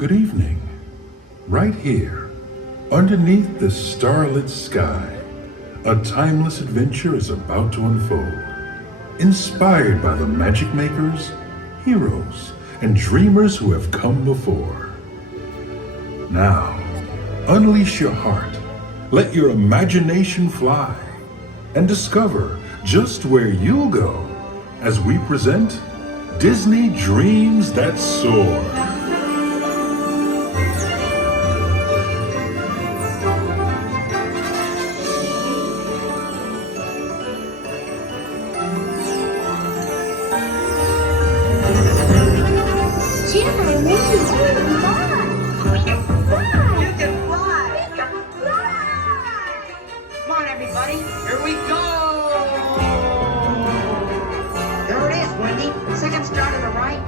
Good evening. Right here, underneath the starlit sky, a timeless adventure is about to unfold. Inspired by the magic makers, heroes, and dreamers who have come before. Now, unleash your heart, let your imagination fly, and discover just where you'll go as we present Disney Dreams That Soar.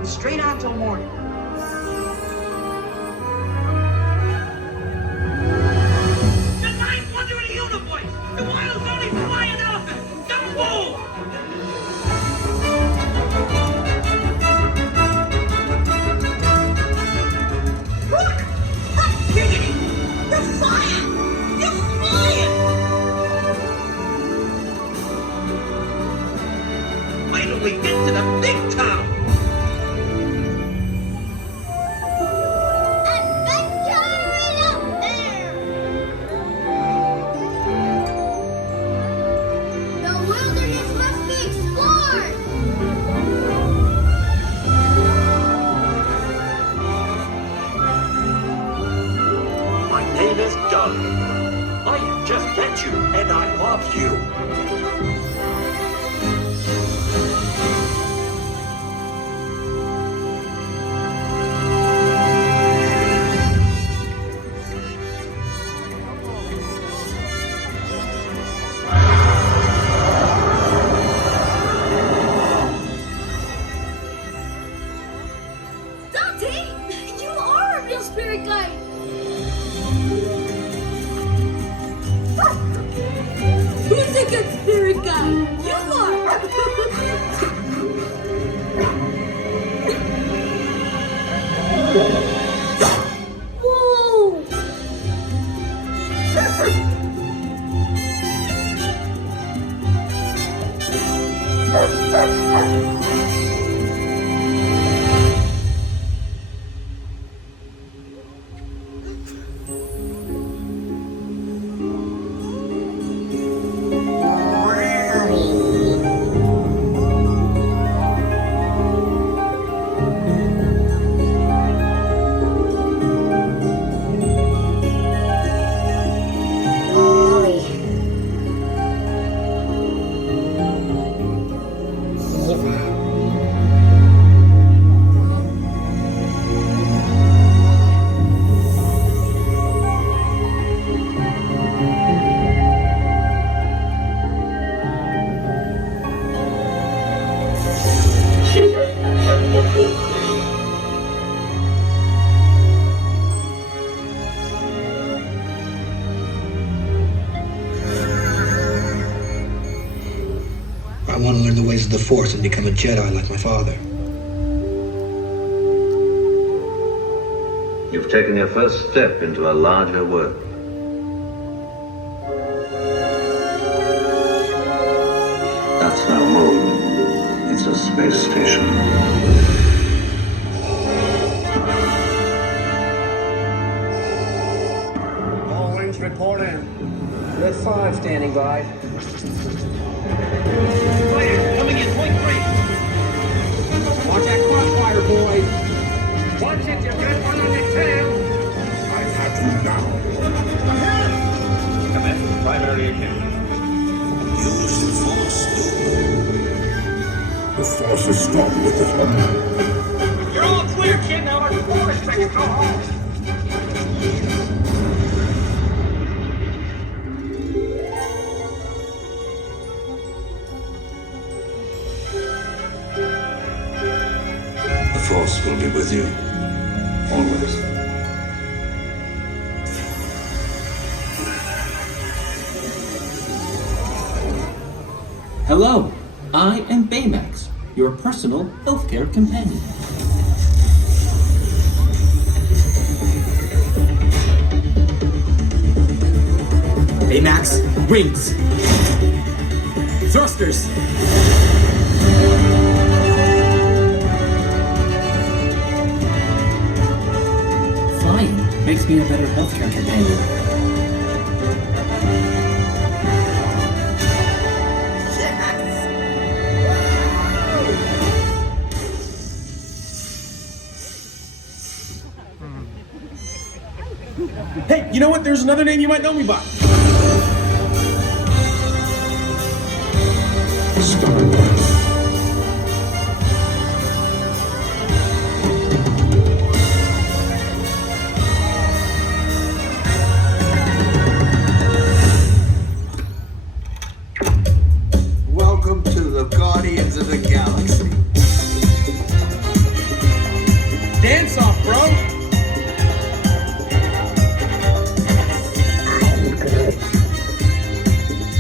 Straight on till morning. The ninth wonder of the universe! The wild's only flying elephant! Don't move! Look! That's diggity! You're flying! You're flying! Wait till we get to the big town! I have just met you, and I love you. Dante, you are a real spirit guide. Who's a good spirit guy? You are! Whoa! I want to learn the ways of the Force and become a Jedi like my father. You've taken your first step into a larger world. That's no moon. It's a space station. All wings report in. Red 5 standing by. Fire coming in, point 3. Watch that crossfire, boys. Watch it, you'll get one on your tail. I have you now. Come in. Primary again. Use the Force, The Force is strong with this one. You're all clear, kid. Now let's pull this thing and go home. The Force will be with you, always. Hello, I am Baymax, your personal healthcare companion. Baymax, wings. Thrusters. Flying makes me a better healthcare companion. Hey, you know what? There's another name you might know me by. Star-Lord. Welcome to the Guardians of the Galaxy. Dance off, bro.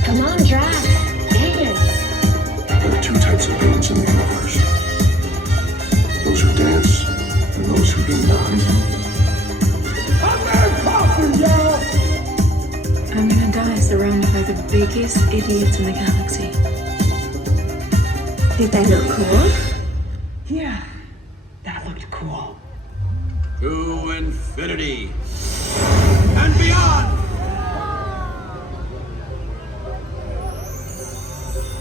Come on, Drax. Dance. There are two types of beings in the universe. Those who dance and those who do not. I'm gonna die surrounded by the biggest idiots in the galaxy. Did that look cool? Yeah, that looked cool. To infinity and beyond.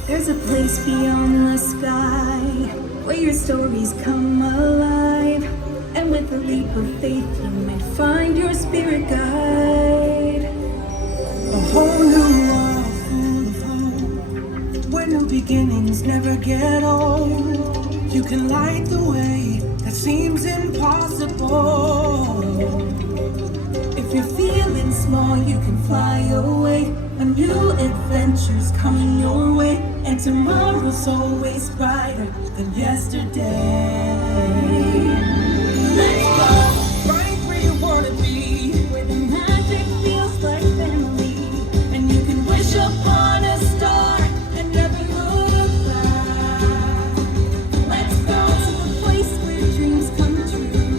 There's a place beyond the sky where your stories come alive. And with a leap of faith, you may find your spirit guide. A whole new world full of hope, where new beginnings never get old. You can light the way that seems impossible. If you're feeling small, you can fly away. A new adventure's coming your way, and tomorrow's always brighter than yesterday. Let's go right where you wanna be, where the magic feels like family, and you can wish upon a star and never look back. Let's go to a place where dreams come true.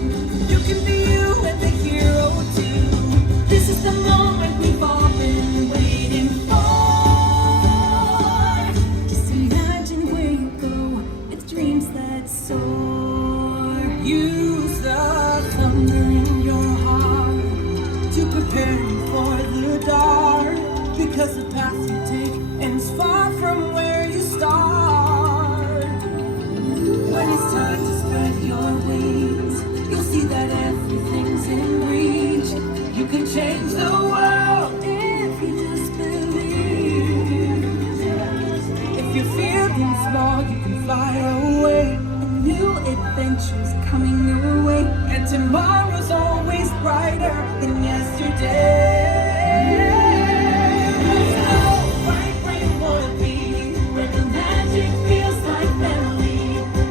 You can be you and the hero too. This is the moment we've all been waiting for. Just imagine where you go with dreams that soar. Use the thunder in your heart to prepare you for the dark, because the path you take ends far from where you start. When it's time to spread your wings, you'll see that everything's in reach. You can change the world if you just believe. If you're feeling small, you can fly away. A new adventure's coming your way, and tomorrow's always brighter than yesterday. Let's go right where you wanna be, where the magic feels like family,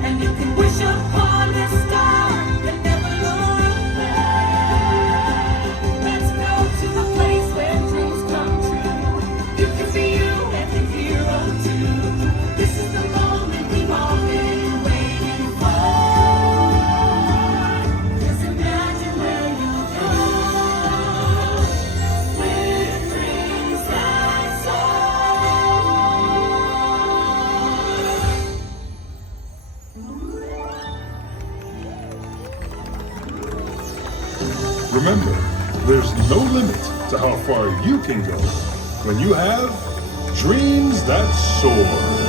and you can wish upon a star and never look back. Let's go to a place where dreams come true. You can be you and the hero too. This is the moment we've all been waiting for. Just imagine where you'll go with dreams that Remember, there's no limit to how far you can go when you have dreams that soar.